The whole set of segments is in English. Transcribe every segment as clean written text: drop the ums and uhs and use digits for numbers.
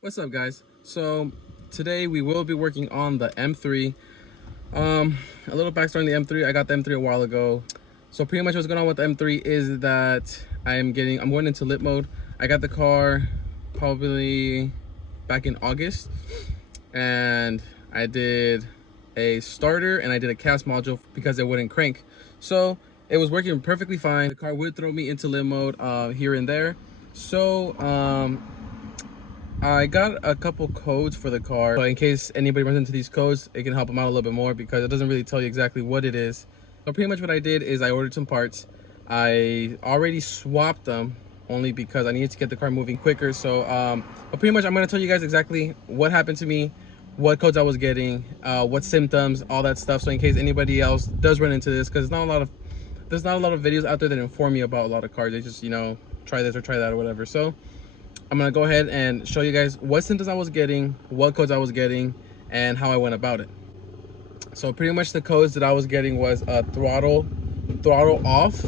What's up, guys? So today we will be working on the M3. A little backstory on the M3. I got the M3 a while ago. So pretty much what's going on with the M3 is that I'm going into lit mode. I got the car probably back in August, and I did a starter and I did a cast module because it wouldn't crank. So it was working perfectly fine. The car would throw me into lit mode here and there. So I got a couple codes for the car, so in case anybody runs into these codes, it can help them out a little bit more because it doesn't really tell you exactly what it is. So pretty much what I did is I ordered some parts. I already swapped them only because I needed to get the car moving quicker. So but pretty much I'm going to tell you guys exactly what happened to me, what codes I was getting, what symptoms, all that stuff. So in case anybody else does run into this, because there's not a lot of videos out there that inform you about a lot of cars. They just, try this or try that or whatever. So I'm gonna go ahead and show you guys what symptoms I was getting, what codes I was getting, and how I went about it. So pretty much the codes that I was getting was throttle off,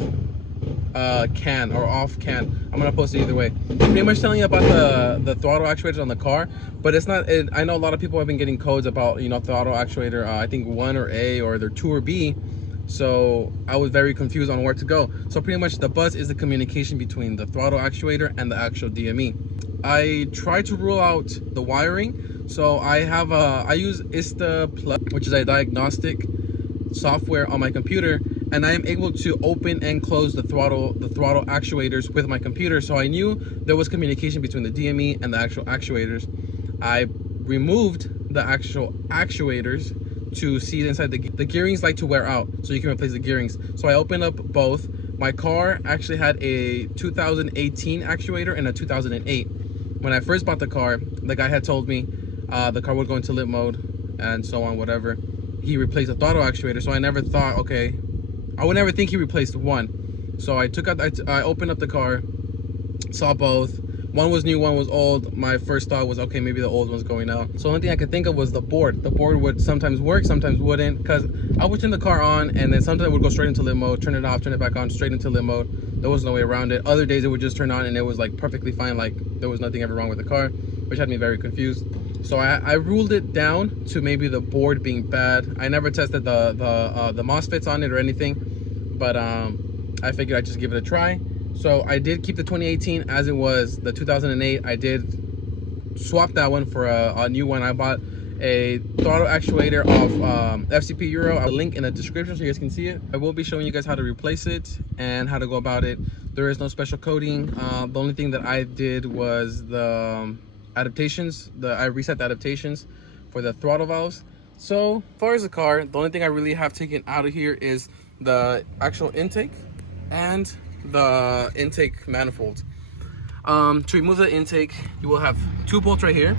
can or off can. I'm gonna post it either way. Pretty much telling you about the throttle actuators on the car, but it's not. I know a lot of people have been getting codes about throttle actuator. I think 1 or A, or they're 2 or B. So I was very confused on where to go. So pretty much the buzz is the communication between the throttle actuator and the actual DME. I tried to rule out the wiring. So I use ISTA Plus, which is a diagnostic software on my computer, and I am able to open and close the throttle actuators with my computer. So I knew there was communication between the DME and the actual actuators. I removed the actual actuators to see inside the gearings like to wear out, so you can replace the gearings. So I opened up both. My car actually had a 2018 actuator and a 2008. When I first bought the car, the guy had told me the car would go into lit mode and so on, whatever. He replaced the throttle actuator, so I never thought, okay, I would never think he replaced one. So I opened up the car, saw both. One was new, one was old. My first thought was, okay, maybe the old one's going out. So the only thing I could think of was the board. The board would sometimes work, sometimes wouldn't, because I would turn the car on and then sometimes it would go straight into lit mode, turn it off, turn it back on, straight into lit mode. There was no way around it. Other days it would just turn on and it was like perfectly fine, like there was nothing ever wrong with the car, which had me very confused. So I ruled it down to maybe the board being bad. I never tested the MOSFETs on it or anything, but I figured I'd just give it a try. So I did keep the 2018 as it was. The 2008, I did swap that one for a new one. I bought a throttle actuator of FCP Euro. I'll link in the description so you guys can see it. I will be showing you guys how to replace it and how to go about it. There is no special coding. The only thing that I did was the adaptations. I reset the adaptations for the throttle valves. So as far as the car, the only thing I really have taken out of here is the actual intake and the intake manifold. To remove the intake, you will have 2 bolts right here,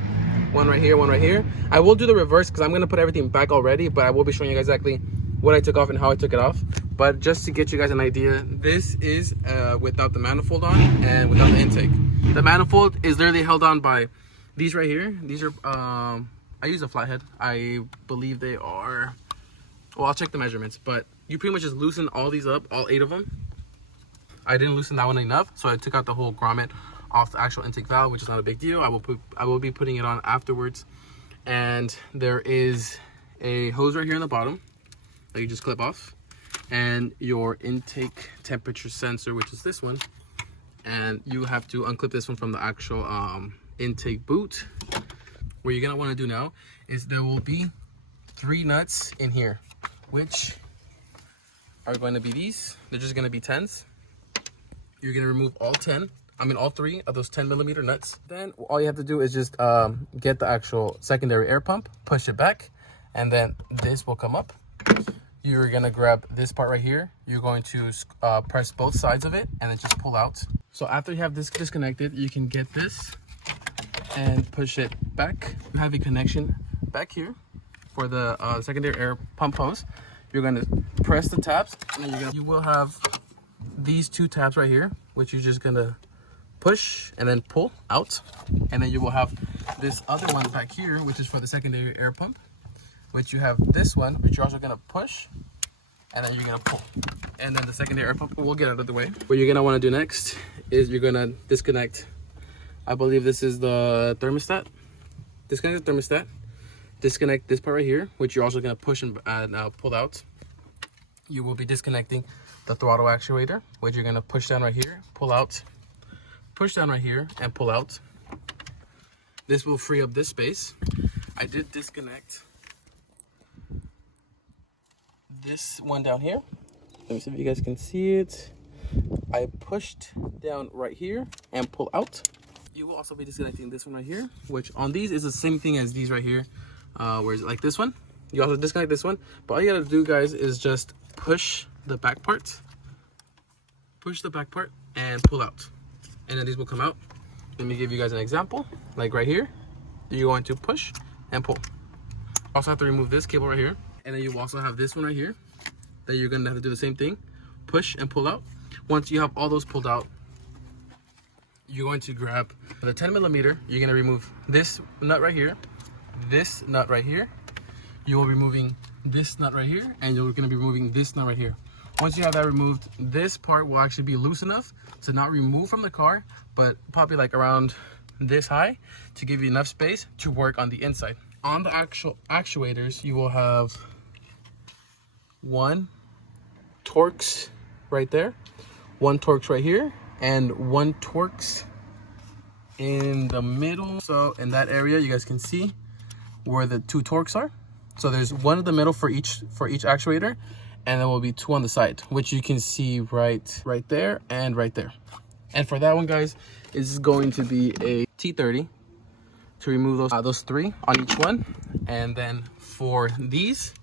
one right here, one right here. I will do the reverse because I'm going to put everything back already, but I will be showing you guys exactly what I took off and how I took it off. But just to get you guys an idea, this is without the manifold on and without the intake. The manifold is literally held on by these right here. These are I use a flathead. I believe they are, well, I'll check the measurements, but you pretty much just loosen all these up, all 8 of them. I didn't loosen that one enough, so I took out the whole grommet off the actual intake valve, which is not a big deal. I will be putting it on afterwards. And there is a hose right here in the bottom that you just clip off, and your intake temperature sensor, which is this one. And you have to unclip this one from the actual intake boot. What you're gonna want to do now is there will be 3 nuts in here, which are going to be these. They're just going to be 10s. You're going to remove all 3 of those 10mm nuts. Then all you have to do is just get the actual secondary air pump, push it back, and then this will come up. You're going to grab this part right here. You're going to press both sides of it and then just pull out. So after you have this disconnected, you can get this and push it back. You have a connection back here for the secondary air pump hose. You're going to press the tabs, and then you will have these 2 tabs right here, which you're just going to push and then pull out. And then you will have this other one back here, which is for the secondary air pump, which you have this one, which you're also going to push, and then you're going to pull. And then the secondary air pump will get out of the way. What you're going to want to do next is you're going to disconnect I believe this is the thermostat. Disconnect the thermostat. Disconnect this part right here, which you're also going to push and pull out. You will be disconnecting the throttle actuator, which you're going to push down right here, pull out, push down right here, and pull out. This will free up this space. I did disconnect this one down here. Let me see if you guys can see it. I pushed down right here and pull out. You will also be disconnecting this one right here, which on these is the same thing as these right here. Whereas like this one, you also disconnect this one. But all you gotta do, guys, is just push the back part, and pull out. And then these will come out. Let me give you guys an example. Like right here, you're going to push and pull. Also have to remove this cable right here. And then you also have this one right here that you're gonna have to do the same thing. Push and pull out. Once you have all those pulled out, you're going to grab the 10mm. You're gonna remove this nut right here, this nut right here. You will be removing this nut right here, and you're gonna be removing this nut right here. Once you have that removed, this part will actually be loose enough to not remove from the car, but probably like around this high to give you enough space to work on the inside. On the actual actuators, you will have one Torx right there, one Torx right here, and one Torx in the middle. So in that area, you guys can see where the two Torx are. So there's one in the middle for each actuator, and there will be two on the side, which you can see right there and right there. And for that one, guys, is going to be a T30 to remove those three on each one. And then for these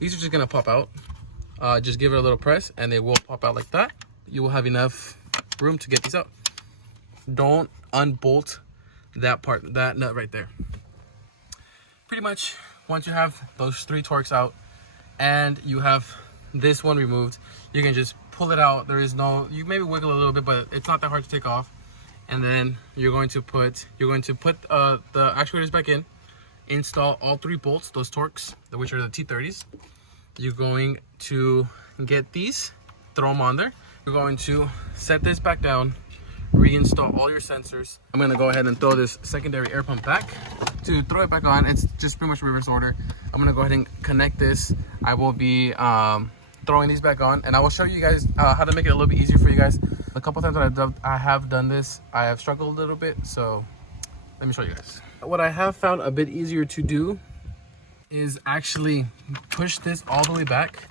are just gonna pop out. Just give it a little press and they will pop out like that. You will have enough room to get these out. Don't unbolt that part, that nut right there. Pretty much once you have those three Torx out and you have this one removed, you can just pull it out. There is no, you maybe wiggle a little bit, but it's not that hard to take off. And then you're going to put the actuators back in, install all three bolts, those Torx, which are the T30s. You're going to get these, throw them on there. You're going to set this back down, reinstall all your sensors. I'm gonna go ahead and throw this secondary air pump back. To throw it back on, it's just pretty much reverse order. I'm gonna go ahead and connect this. I will be throwing these back on, and I will show you guys how to make it a little bit easier for you guys. A couple times that I have done this, I have struggled a little bit, so let me show you guys. What I have found a bit easier to do is actually push this all the way back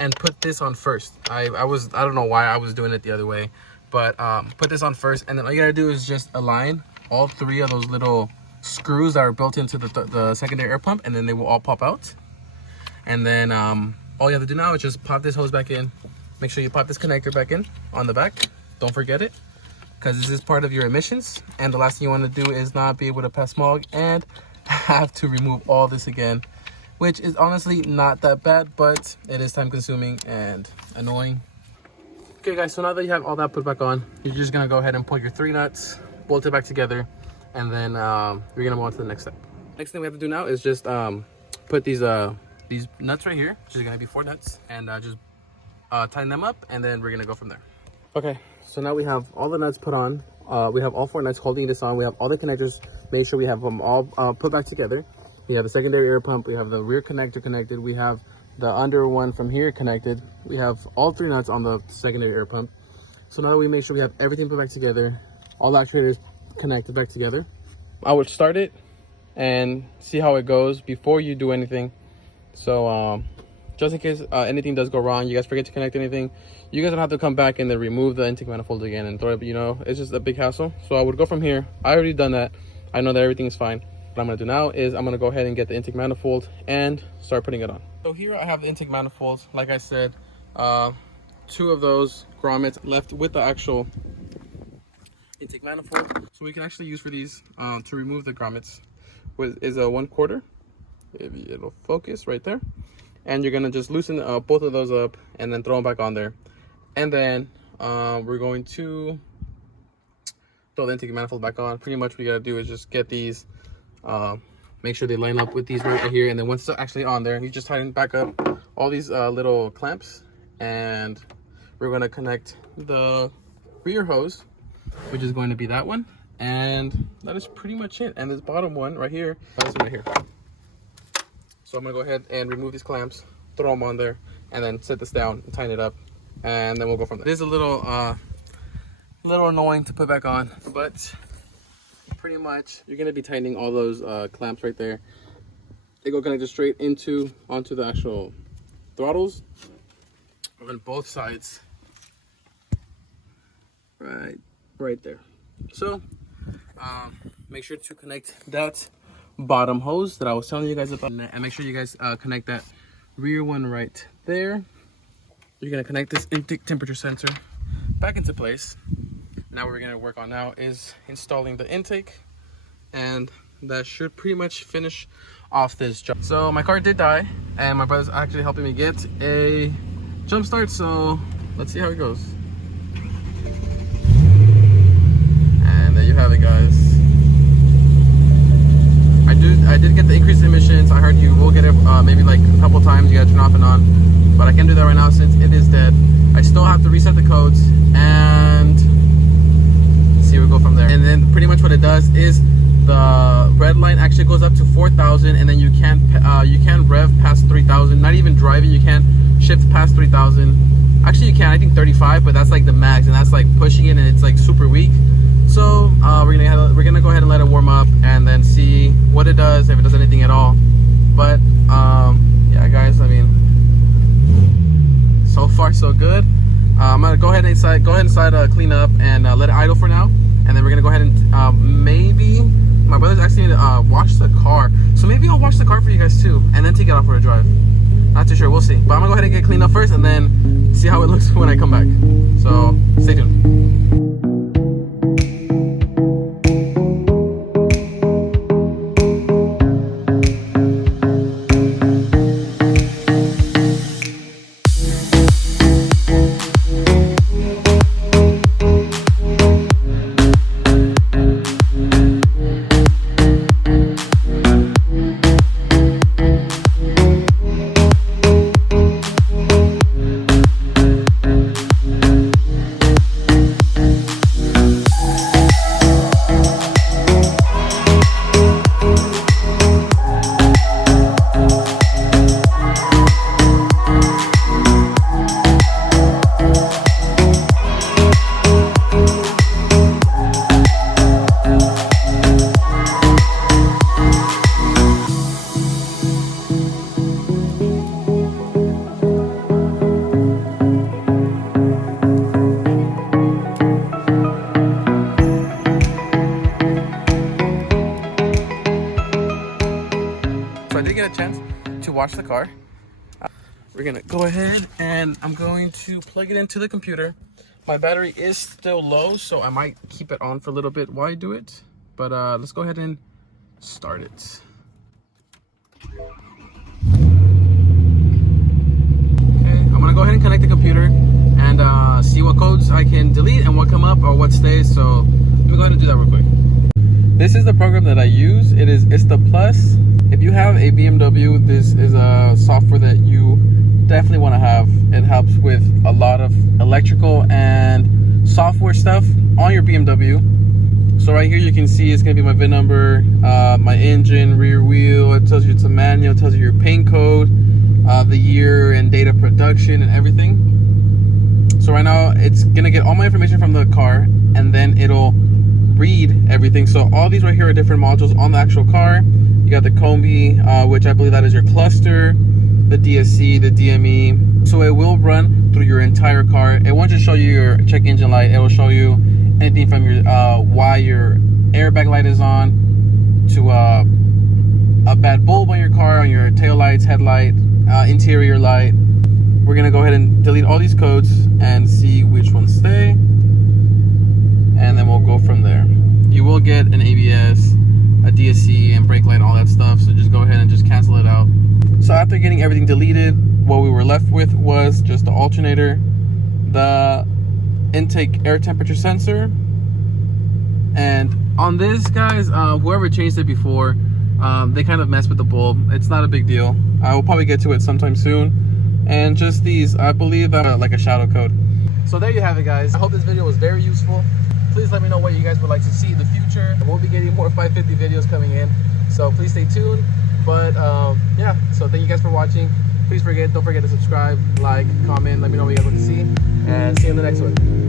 and put this on first. I don't know why I was doing it the other way, but put this on first, and then all you gotta do is just align all three of those little screws that are built into the secondary air pump, and then they will all pop out. And then all you have to do now is just pop this hose back in. Make sure you pop this connector back in on the back. Don't forget it, because this is part of your emissions. And the last thing you want to do is not be able to pass smog and have to remove all this again, which is honestly not that bad, but it is time consuming and annoying. Okay guys, so now that you have all that put back on, you're just gonna go ahead and pull your three nuts, bolt it back together, and then we're gonna move on to the next step. Next thing we have to do now is just put these nuts right here, which is gonna be 4 nuts, and just tighten them up, and then we're gonna go from there. Okay, so now we have all the nuts put on. We have all 4 nuts holding this on. We have all the connectors. Make sure we have them all put back together. We have the secondary air pump. We have the rear connector connected. We have the under one from here connected. We have all 3 nuts on the secondary air pump. So now that we make sure we have everything put back together, all the actuators connected back together, I would start it and see how it goes before you do anything. So just in case anything does go wrong, you guys forget to connect anything, you guys don't have to come back and then remove the intake manifold again and throw it, you know, it's just a big hassle. So I would go from here. I already done that. I know that everything is fine. What I'm gonna do now is I'm gonna go ahead and get the intake manifold and start putting it on. So here I have the intake manifolds. Like I said, 2 of those grommets left with the actual intake manifold. So we can actually use for these to remove the grommets is a 1/4. Maybe it'll focus right there. And you're gonna just loosen both of those up and then throw them back on there. And then we're going to throw the intake manifold back on. Pretty much what you gotta do is just get these, make sure they line up with these right here. And then once it's actually on there, you just tighten back up all these little clamps. And we're gonna connect the rear hose, which is going to be that one. And that is pretty much it. And this bottom one right here, this one right here. So I'm gonna go ahead and remove these clamps, throw them on there, and then set this down and tighten it up, and then we'll go from there. It is a little annoying to put back on, but pretty much you're gonna be tightening all those clamps right there. They go connected straight onto the actual throttles on both sides, right there. So make sure to connect that bottom hose that I was telling you guys about, and make sure you guys connect that rear one right there. You're gonna connect this intake temperature sensor back into place. Now what we're gonna work on now is installing the intake, and that should pretty much finish off this job. So my car did die, and my brother's actually helping me get a jump start, so let's see how it goes. And there you have it, guys. I did get the increased emissions. I heard you will get it maybe like a couple times. You gotta turn off and on, but I can't do that right now since it is dead. I still have to reset the codes, and see, we'll go from there. And then pretty much what it does is the red line actually goes up to 4,000, and then you can't rev past 3,000. Not even driving, you can't shift past 3,000. Actually, you can. I think 35, but that's like the max, and that's like pushing it, and it's like super weak. So we're gonna go ahead and let it warm up, and then see what it does, if it does anything at all. But yeah, guys, I mean, so far so good. I'm gonna go ahead inside, clean up, and let it idle for now, and then we're gonna go ahead and maybe my brother's actually gonna wash the car, so maybe I'll wash the car for you guys too, and then take it out for a drive. Not too sure, we'll see. But I'm gonna go ahead and get cleaned up first, and then see how it looks when I come back. So stay tuned. So I did get a chance to wash the car. We're gonna go ahead, and I'm going to plug it into the computer. My battery is still low, so I might keep it on for a little bit while I do it. But let's go ahead and start it. Okay, I'm gonna go ahead and connect the computer and see what codes I can delete and what come up or what stays. So let me go ahead and do that real quick. This is the program that I use. It is ISTA Plus. If you have a BMW, this is a software that you definitely want to have. It helps with a lot of electrical and software stuff on your BMW. So right here you can see it's gonna be my VIN number, my engine, rear wheel. It tells you it's a manual, it tells you your paint code, the year and date of production and everything. So right now it's gonna get all my information from the car, and then it'll read everything. So all these right here are different modules on the actual car. You got the Combi, which I believe that is your cluster, the DSC, the DME. So it will run through your entire car. It won't just show you your check engine light. It will show you anything from your why your airbag light is on, to a bad bulb on your car, on your tail lights, headlight, interior light. We're gonna go ahead and delete all these codes and see which ones stay, and then we'll go from there. You will get an ABS, a DSC, and brake light, all that stuff, so just go ahead and just cancel it out. So after getting everything deleted, what we were left with was just the alternator, the intake air temperature sensor, and on this, guys, whoever changed it before, they kind of messed with the bulb. It's not a big deal. I will probably get to it sometime soon. And just these, I believe, like a shadow code. So there you have it, guys. I hope this video was very useful. please let me know what you guys would like to see in the future. We'll be getting more 550 videos coming in, so please stay tuned. But yeah, so thank you guys for watching. Please don't forget to subscribe, like, comment, let me know what you guys want to see, and see you in the next one.